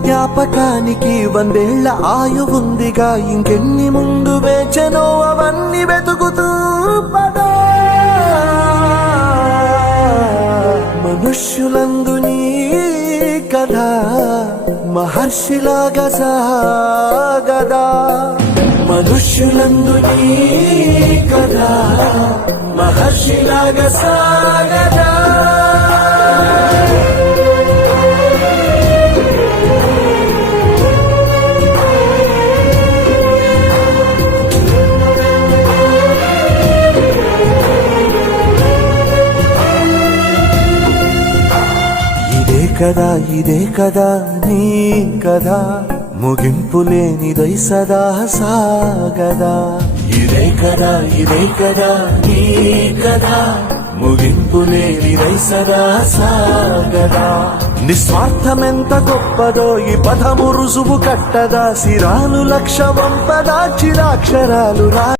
జ్ఞాపకానికి వందేళ్ల ఆయువుందిగా, ఇంకెన్ని ముందు వేచెనో అవన్నీ వెతుకుతూ పదా. మనుష్యులందు నీ కథ మహర్షిలాగా సాగదా, మనుష్యులందు నీ కథ మహర్షిలాగా సాగదా. ఇదే కదా నీ కదా, ముగింపు లేనిదై సదా సాగదా. ఇదే కదా నీ కదా, ముగింపు లేనిదై సదా సాగదా. నిస్వార్థమెంత గొప్పదో ఈ పదము రుజువు కట్టదా, సిరాలు లక్ష వంపదా చిరాక్షరాలు రా.